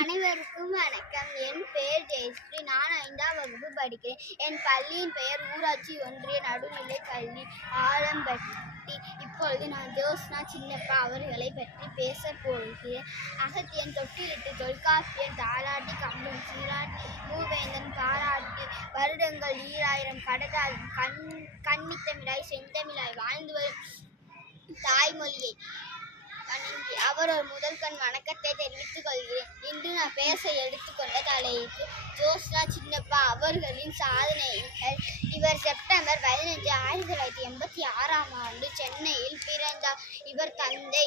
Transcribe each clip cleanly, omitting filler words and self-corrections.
அனைவருக்கும் வணக்கம். என் பெயர் ஜெயஸ்ரீ. நான் 5ஆம் வகுப்பு படிக்கிறேன். என் பள்ளியின் பெயர் ஊராட்சி ஒன்றிய நடுநிலைப் பள்ளி ஆலம்பட்டி. இப்பொழுது நான் ஜோஸ்னா சின்னப்பா அவர்களை பற்றி பேசப் போகிறேன். அகத்தியன் தொட்டிலிட்டு தொல்காப்பியன் தாலாட்டி கம்பன் சீராட்டி மூவேந்தன் பாராட்டி வருடங்கள் 2000 கடந்தால் கன்னித்தமிழாய் செந்தமிழாய் வாழ்ந்து வரும் தாய்மொழியை வணங்கி அவரொரு முதல் கண் வணக்கத்தை தெரிவித்துக் கொள்கிறேன். இன்று நான் பேச எடுத்துக்கொண்ட தலைப்பு ஜோஸ்னா சின்னப்பா அவர்களின் சாதனைகள். இவர் செப்டம்பர் 15, 1986ஆம் ஆண்டு சென்னையில் பிறந்தார். இவர் தந்தை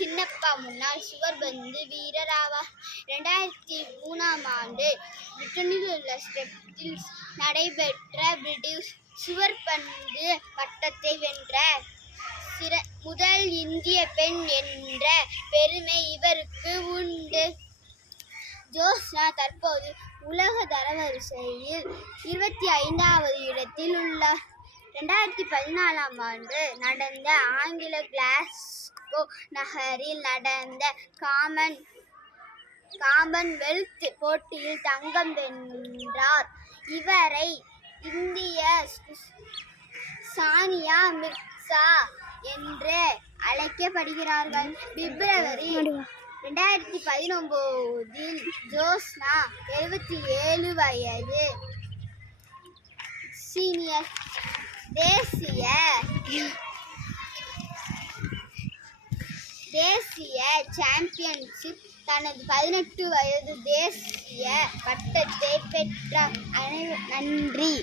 சின்னப்பா முன்னாள் சுவர்பந்து வீரர் ஆவார். 2003ஆம் ஆண்டு பிரிட்டனில் உள்ள ஸ்டெப்ஸில் நடைபெற்ற பிரிட்டிஷ் சுவர்பந்து பட்டத்தை வென்ற முதல் இந்திய பெண் என்ற பெருமை இவருக்கு உண்டு. ஜோஸ்னா தற்போது உலக தரவரிசையில் 25வது இடத்தில் உள்ளார். 2014ஆம் ஆண்டு நடந்த ஆங்கில கிளாஸ்கோ நகரில் நடந்த காமன்வெல்த் போட்டியில் தங்கம் வென்றார். இவரை இந்திய சானியா மிர்சா என்று அழைக்கப்படுகிறார்கள். பிப்ரவரி 2019இல் ஜோஸ்னா 77 வயது சீனியர் தேசிய சாம்பியன்ஷிப் தனது 18 வயது தேசிய பட்டத்தை பெற்றார். நன்றி.